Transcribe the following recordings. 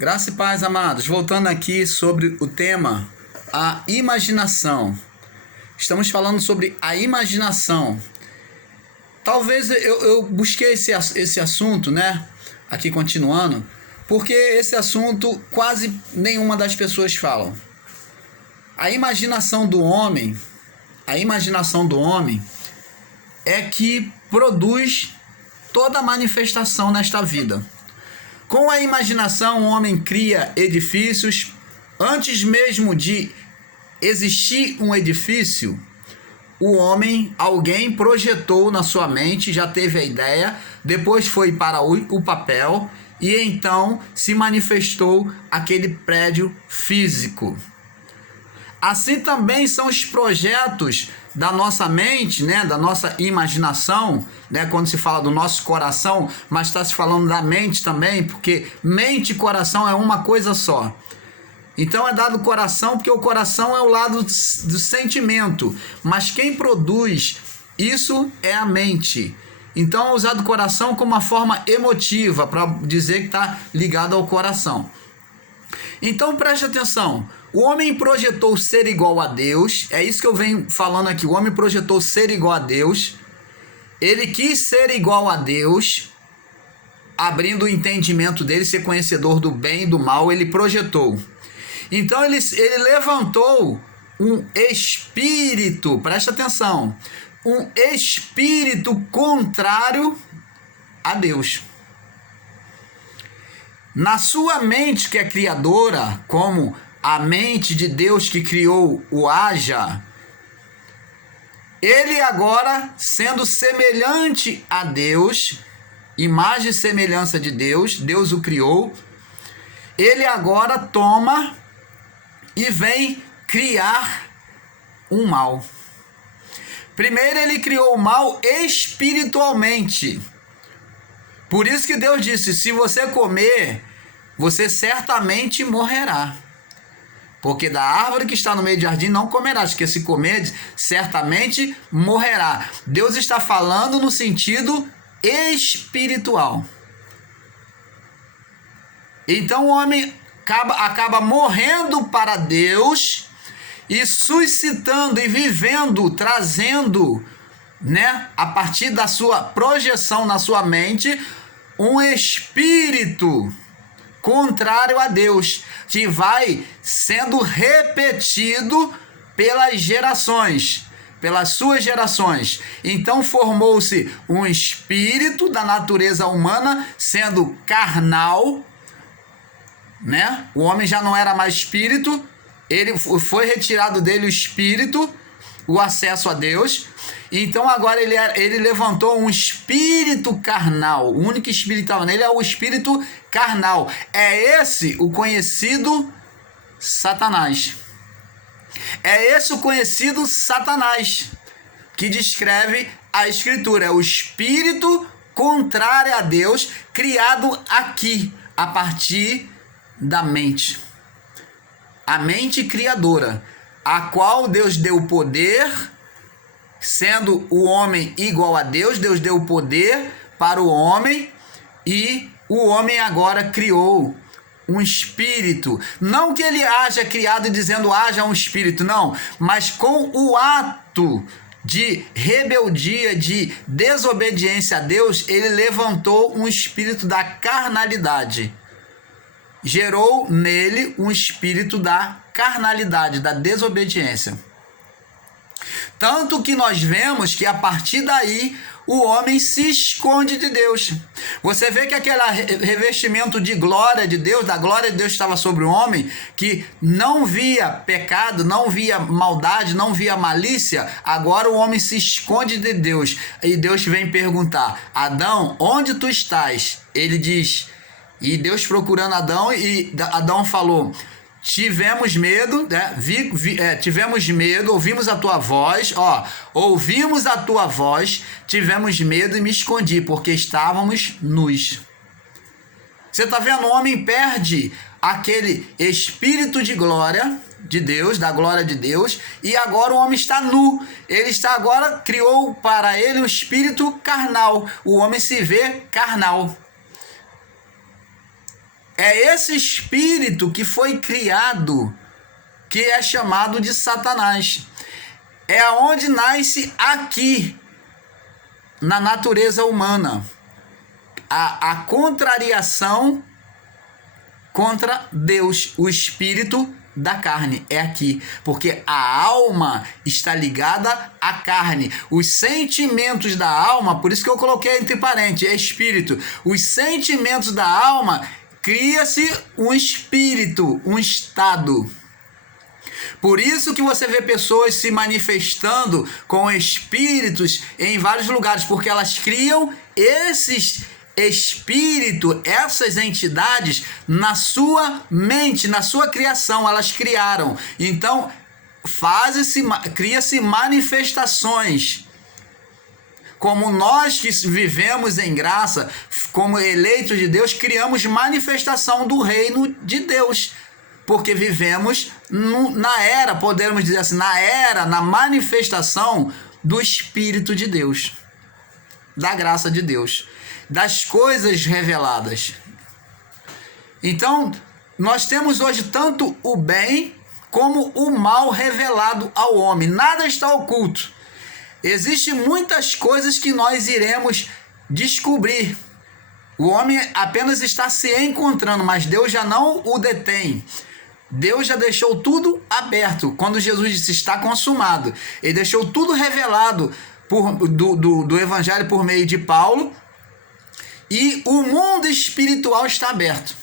Graça e paz, amados. Voltando aqui sobre o tema, a imaginação. Estamos falando sobre a imaginação. Talvez eu busquei esse assunto, né? Aqui continuando, porque esse assunto quase nenhuma das pessoas falam. A imaginação do homem é que produz toda manifestação nesta vida. Com a imaginação, o homem cria edifícios. Antes mesmo de existir um edifício, alguém projetou na sua mente, já teve a ideia, depois foi para o papel e então se manifestou aquele prédio físico. Assim também são os projetos da nossa mente, né, da nossa imaginação, né, quando se fala do nosso coração, mas está se falando da mente também, porque mente e coração é uma coisa só. Então é dado o coração, porque o coração é o lado do sentimento, mas quem produz isso é a mente. Então é usado o coração como uma forma emotiva, para dizer que está ligado ao coração. Então preste atenção, o homem projetou ser igual a Deus, é isso que eu venho falando aqui, o homem projetou ser igual a Deus, ele quis ser igual a Deus, abrindo o entendimento dele, ser conhecedor do bem e do mal, ele projetou. Então ele levantou um espírito, presta atenção, um espírito contrário a Deus. Na sua mente que é criadora, como a mente de Deus que criou o haja, ele agora, sendo semelhante a Deus, imagem e semelhança de Deus, Deus o criou, ele agora toma e vem criar um mal. Primeiro ele criou o mal espiritualmente. Por isso que Deus disse, se você comer, você certamente morrerá. Porque da árvore que está no meio do jardim não comerás, porque se comer, certamente morrerá. Deus está falando no sentido espiritual. Então o homem acaba morrendo para Deus e suscitando e vivendo, trazendo, né, a partir da sua projeção na sua mente, um espírito contrário a Deus, que vai sendo repetido pelas gerações, pelas suas gerações. Então formou-se um espírito da natureza humana, sendo carnal, né? O homem já não era mais espírito, ele foi retirado dele o espírito, o acesso a Deus. Então agora ele levantou um espírito carnal, o único espírito nele é o espírito carnal. É esse o conhecido Satanás. É esse o conhecido Satanás, que descreve a Escritura. É o espírito contrário a Deus, criado aqui, a partir da mente. A mente criadora, a qual Deus deu o poder. Sendo o homem igual a Deus, Deus deu o poder para o homem e o homem agora criou um espírito. Não que ele haja criado dizendo haja um espírito, não, mas com o ato de rebeldia, de desobediência a Deus, ele levantou um espírito da carnalidade. Gerou nele um espírito da carnalidade, da desobediência. Tanto que nós vemos que a partir daí o homem se esconde de Deus. Você vê que aquele revestimento de glória de Deus, da glória de Deus estava sobre o homem, que não via pecado, não via maldade, não via malícia, agora o homem se esconde de Deus. E Deus vem perguntar, Adão, onde tu estás? Ele diz, e Deus procurando Adão, e Adão falou, tivemos medo, né? Tivemos medo, ouvimos a tua voz, ouvimos a tua voz, tivemos medo e me escondi, porque estávamos nus. Você está vendo, o homem perde aquele espírito de glória de Deus, da glória de Deus, e agora o homem está nu. Ele está agora, criou para ele um espírito carnal. O homem se vê carnal. É esse espírito que foi criado, que é chamado de Satanás. É aonde nasce aqui, na natureza humana, a contrariação contra Deus, o espírito da carne, é aqui, porque a alma está ligada à carne, os sentimentos da alma, por isso que eu coloquei entre parênteses, é espírito, os sentimentos da alma, cria-se um espírito, um estado. Por isso que você vê pessoas se manifestando com espíritos em vários lugares, porque elas criam esses espírito, essas entidades na sua mente, na sua criação, elas criaram. Então, cria-se manifestações. Como nós que vivemos em graça, como eleitos de Deus, criamos manifestação do reino de Deus. Porque vivemos na era, podemos dizer assim, na manifestação do Espírito de Deus, da graça de Deus, das coisas reveladas. Então, nós temos hoje tanto o bem como o mal revelado ao homem. Nada está oculto. Existem muitas coisas que nós iremos descobrir. O homem apenas está se encontrando, mas Deus já não o detém. Deus já deixou tudo aberto. Quando Jesus disse está consumado, ele deixou tudo revelado do Evangelho por meio de Paulo, e o mundo espiritual está aberto.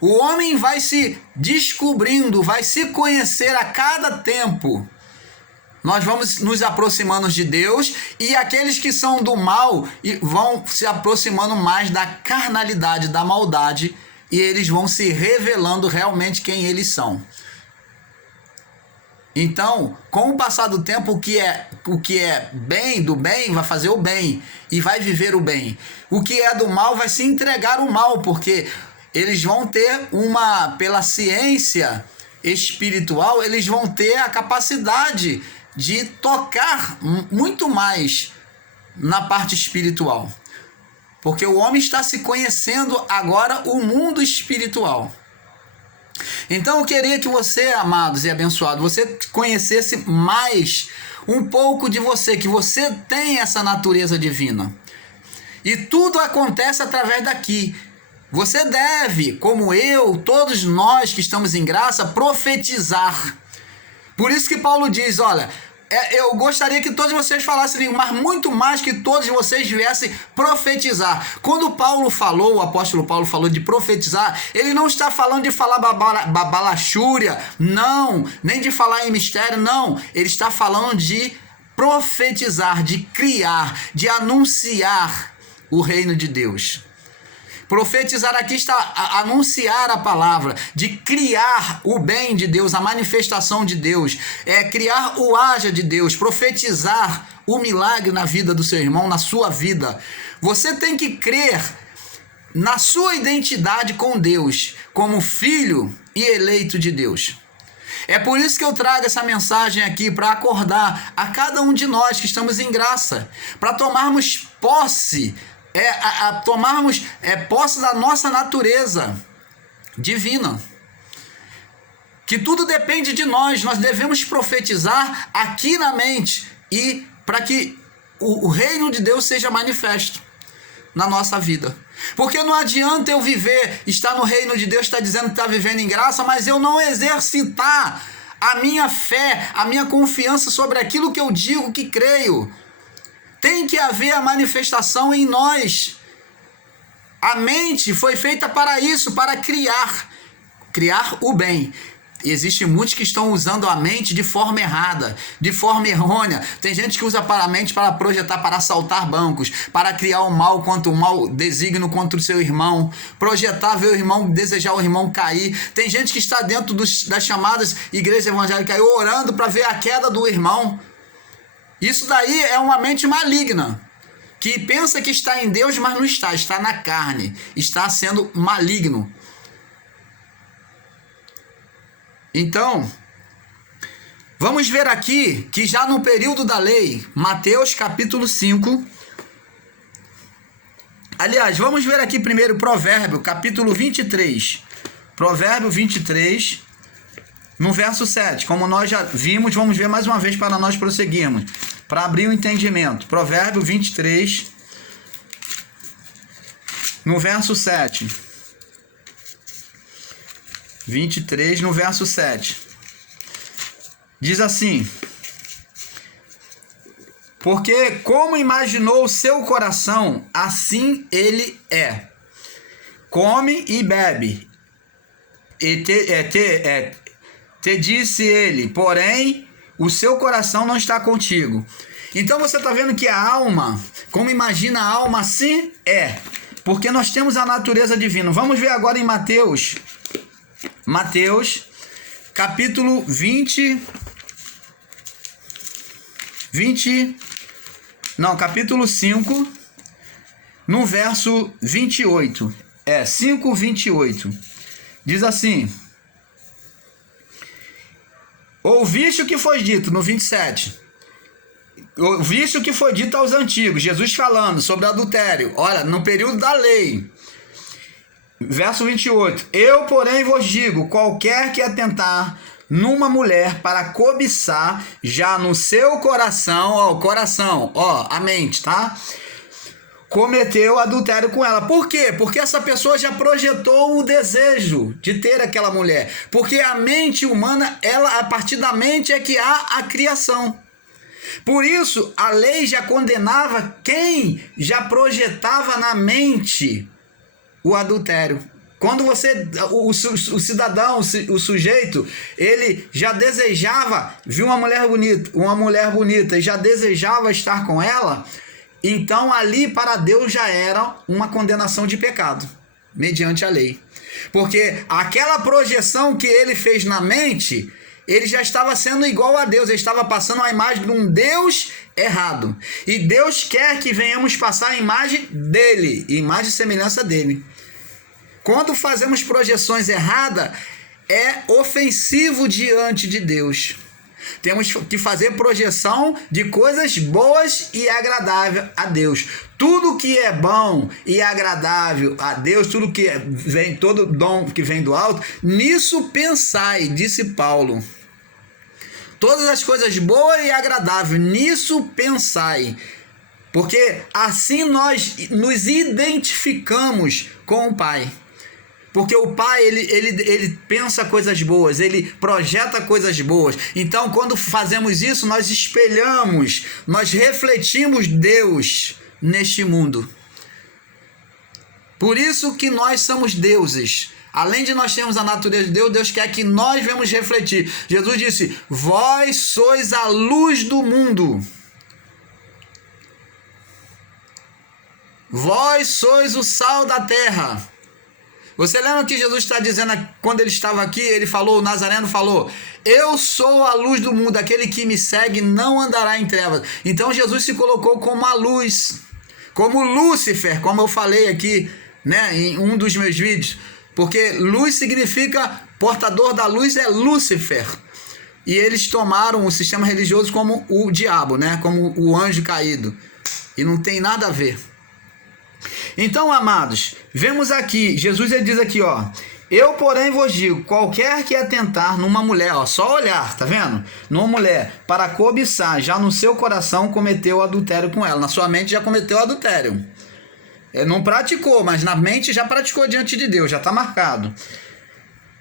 O homem vai se descobrindo, vai se conhecer a cada tempo. Nós vamos nos aproximando de Deus, e aqueles que são do mal vão se aproximando mais da carnalidade, da maldade, e eles vão se revelando realmente quem eles são. Então, com o passar do tempo, o que é bem, do bem, vai fazer o bem e vai viver o bem. O que é do mal vai se entregar ao mal, porque eles vão ter pela ciência espiritual, eles vão ter a capacidade de tocar muito mais na parte espiritual. Porque o homem está se conhecendo agora o mundo espiritual. Então eu queria que você, amados e abençoados, você conhecesse mais um pouco de você, que você tem essa natureza divina. E tudo acontece através daqui. Você deve, como eu, todos nós que estamos em graça, profetizar. Por isso que Paulo diz, olha, eu gostaria que todos vocês falassem, mas muito mais que todos vocês viessem profetizar. Quando Paulo falou, o apóstolo Paulo falou de profetizar, ele não está falando de falar babalachúria, não, nem de falar em mistério, não. Ele está falando de profetizar, de criar, de anunciar o reino de Deus. Profetizar aqui está a anunciar a palavra, de criar o bem de Deus, a manifestação de Deus, criar o haja de Deus, profetizar o milagre na vida do seu irmão, na sua vida. Você tem que crer na sua identidade com Deus, como filho e eleito de Deus. É por isso que eu trago essa mensagem aqui, para acordar a cada um de nós que estamos em graça, para tomarmos posse, tomarmos posse da nossa natureza divina, que tudo depende de nós. Nós devemos profetizar aqui na mente, e para que o reino de Deus seja manifesto na nossa vida. Porque não adianta eu estar no reino de Deus, está dizendo que está vivendo em graça, mas eu não exercitar a minha fé, a minha confiança sobre aquilo que eu digo que creio. Tem que haver a manifestação em nós. A mente foi feita para isso, para criar o bem. Existem muitos que estão usando a mente de forma errada, de forma errônea. Tem gente que usa a mente para projetar, para assaltar bancos, para criar o mal contra o mal, desígnio contra o seu irmão, projetar, ver o irmão, desejar o irmão cair. Tem gente que está dentro das chamadas igrejas evangélicas orando para ver a queda do irmão. Isso daí é uma mente maligna, que pensa que está em Deus, mas não está, está na carne, está sendo maligno. Então, vamos ver aqui que já no período da lei, Mateus capítulo 5, Aliás, vamos ver aqui primeiro Provérbio, capítulo 23. Provérbio 23, no verso 7. Como nós já vimos, vamos ver mais uma vez para nós prosseguirmos, para abrir o entendimento. Provérbio 23, no verso 7. 23, no verso 7. Diz assim: porque como imaginou o seu coração, assim ele é. Come e bebe. E te disse ele, porém, o seu coração não está contigo. Então você está vendo que a alma, como imagina a alma, assim é. Porque nós temos a natureza divina. Vamos ver agora em Mateus, capítulo capítulo 5, no verso 28. 5:28. Diz assim: ouviste o que foi dito, no 27. Ouviste o que foi dito aos antigos, Jesus falando sobre adultério. Olha, no período da lei. Verso 28. Eu, porém, vos digo, qualquer que atentar numa mulher para cobiçar, já no seu coração, a mente, tá? Cometeu adultério com ela. Por quê? Porque essa pessoa já projetou o desejo de ter aquela mulher. Porque a mente humana, a partir da mente é que há a criação. Por isso, a lei já condenava quem já projetava na mente o adultério. Quando o cidadão, o sujeito, ele já desejava, viu uma mulher bonita e já desejava estar com ela, então ali para Deus já era uma condenação de pecado, mediante a lei. Porque aquela projeção que ele fez na mente, ele já estava sendo igual a Deus, ele estava passando a imagem de um Deus errado. E Deus quer que venhamos passar a imagem dele, imagem e semelhança dele. Quando fazemos projeções erradas, é ofensivo diante de Deus. Temos que fazer projeção de coisas boas e agradáveis a Deus. Tudo que é bom e agradável a Deus, tudo que vem, todo dom que vem do alto, nisso pensai, disse Paulo. Todas as coisas boas e agradáveis, nisso pensai. Porque assim nós nos identificamos com o Pai. Porque o Pai, ele pensa coisas boas, ele projeta coisas boas. Então, quando fazemos isso, nós espelhamos, nós refletimos Deus neste mundo. Por isso que nós somos deuses. Além de nós termos a natureza de Deus, Deus quer que nós venhamos refletir. Jesus disse, vós sois a luz do mundo. Vós sois o sal da terra. Você lembra que Jesus está dizendo, quando ele estava aqui, o Nazareno falou, eu sou a luz do mundo, aquele que me segue não andará em trevas. Então Jesus se colocou como a luz, como Lúcifer, como eu falei aqui, né, em um dos meus vídeos, porque luz significa, portador da luz é Lúcifer. E eles tomaram o sistema religioso como o diabo, né, como o anjo caído. E não tem nada a ver. Então, amados, vemos aqui, Jesus ele diz aqui, ó, eu, porém, vos digo, qualquer que atentar numa mulher, ó, só olhar, tá vendo? Numa mulher, para cobiçar, já no seu coração cometeu adultério com ela, na sua mente já cometeu adultério. Não praticou, mas na mente já praticou diante de Deus, já está marcado.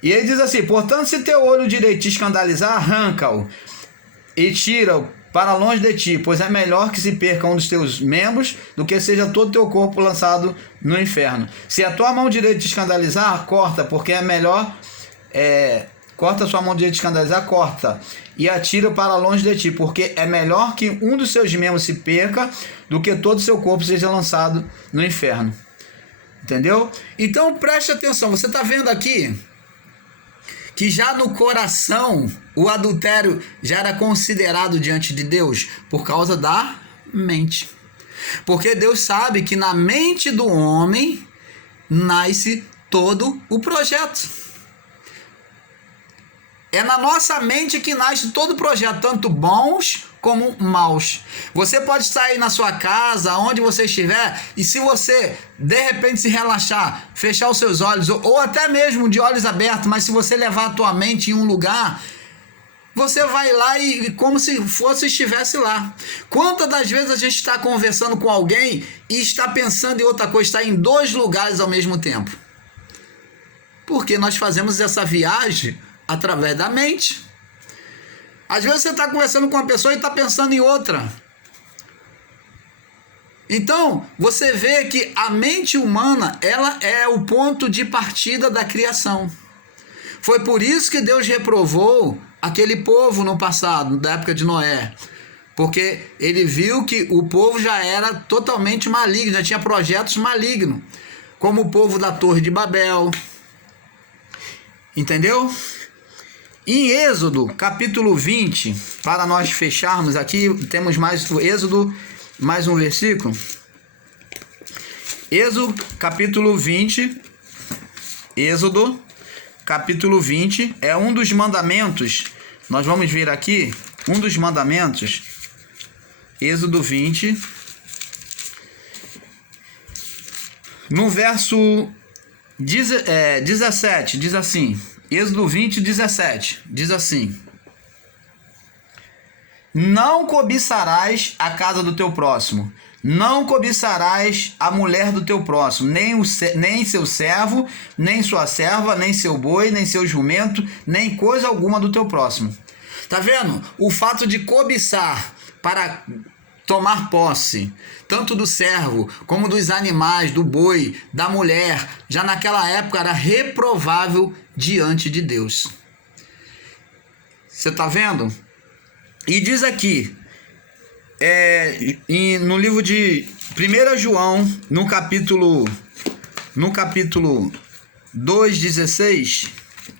E ele diz assim, portanto, se teu olho direito te escandalizar, arranca-o e tira-o para longe de ti, pois é melhor que se perca um dos teus membros do que seja todo teu corpo lançado no inferno. Se a tua mão direita te escandalizar, corta, porque é melhor, corta a sua mão direita te escandalizar, corta, e atira para longe de ti, porque é melhor que um dos seus membros se perca do que todo o seu corpo seja lançado no inferno. Entendeu? Então preste atenção, você está vendo aqui que já no coração o adultério já era considerado diante de Deus por causa da mente. Porque Deus sabe que na mente do homem nasce todo o projeto. É na nossa mente que nasce todo o projeto, tanto bons como maus. Você pode sair na sua casa, onde você estiver, e se você de repente se relaxar, fechar os seus olhos, ou até mesmo de olhos abertos, mas se você levar a tua mente em um lugar, você vai lá e como se fosse estivesse lá. Quantas das vezes a gente está conversando com alguém e está pensando em outra coisa, está em dois lugares ao mesmo tempo? Porque nós fazemos essa viagem através da mente. Às vezes você está conversando com uma pessoa e está pensando em outra. Então, você vê que a mente humana, ela é o ponto de partida da criação. Foi por isso que Deus reprovou aquele povo no passado, da época de Noé. Porque ele viu que o povo já era totalmente maligno, já tinha projetos malignos. Como o povo da Torre de Babel. Entendeu? Em Êxodo, capítulo 20, para nós fecharmos aqui, temos mais Êxodo, mais um versículo. Êxodo, capítulo 20. Êxodo, capítulo 20, é um dos mandamentos. Nós vamos ver aqui, um dos mandamentos. Êxodo 20. No verso 17, diz assim. Êxodo 20, 17, diz assim: não cobiçarás a casa do teu próximo, não cobiçarás a mulher do teu próximo, nem seu servo, nem sua serva, nem seu boi, nem seu jumento, nem coisa alguma do teu próximo. Tá vendo? O fato de cobiçar para tomar posse, tanto do servo, como dos animais, do boi, da mulher, já naquela época era reprovável diante de Deus. Você está vendo? E diz aqui, no livro de 1 João, no capítulo 2,16,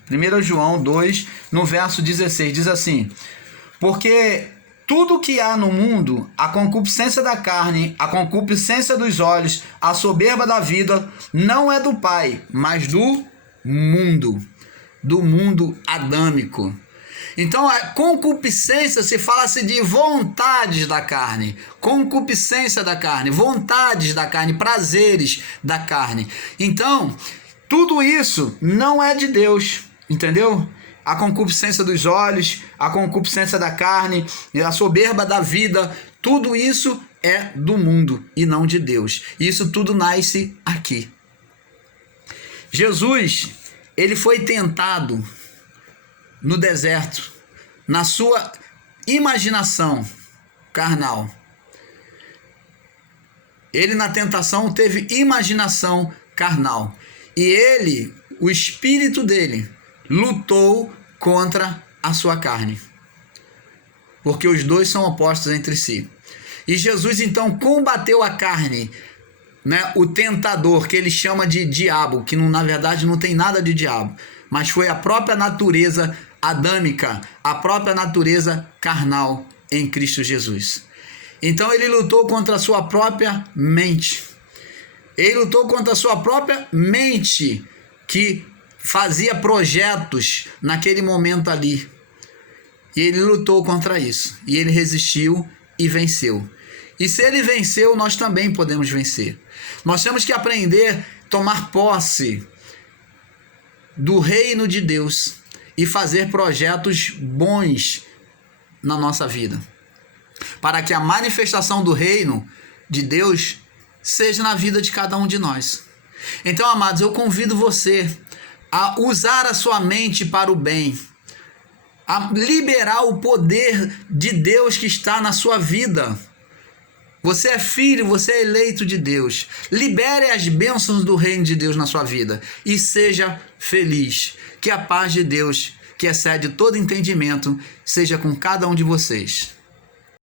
1 João 2, no verso 16, diz assim: porque tudo que há no mundo, a concupiscência da carne, a concupiscência dos olhos, a soberba da vida, não é do Pai, mas do mundo adâmico. Então a concupiscência se fala-se de vontades da carne, concupiscência da carne, vontades da carne, prazeres da carne. Então, tudo isso não é de Deus, entendeu? A concupiscência dos olhos, a concupiscência da carne, a soberba da vida, tudo isso é do mundo e não de Deus. Isso tudo nasce aqui. Jesus, ele foi tentado no deserto, na sua imaginação carnal. Ele na tentação teve imaginação carnal. E ele, o espírito dele, lutou contra a sua carne. Porque os dois são opostos entre si. E Jesus então combateu a carne, né? O tentador, que ele chama de diabo, que na verdade não tem nada de diabo, mas foi a própria natureza adâmica, a própria natureza carnal em Cristo Jesus. Então ele lutou contra a sua própria mente. Ele lutou contra a sua própria mente, que fazia projetos naquele momento ali. E ele lutou contra isso. E ele resistiu e venceu. E se ele venceu, nós também podemos vencer. Nós temos que aprender a tomar posse do reino de Deus e fazer projetos bons na nossa vida, para que a manifestação do reino de Deus seja na vida de cada um de nós. Então, amados, eu convido você a usar a sua mente para o bem, a liberar o poder de Deus que está na sua vida. Você é filho, você é eleito de Deus. Libere as bênçãos do reino de Deus na sua vida e seja feliz. Que a paz de Deus, que excede todo entendimento, seja com cada um de vocês.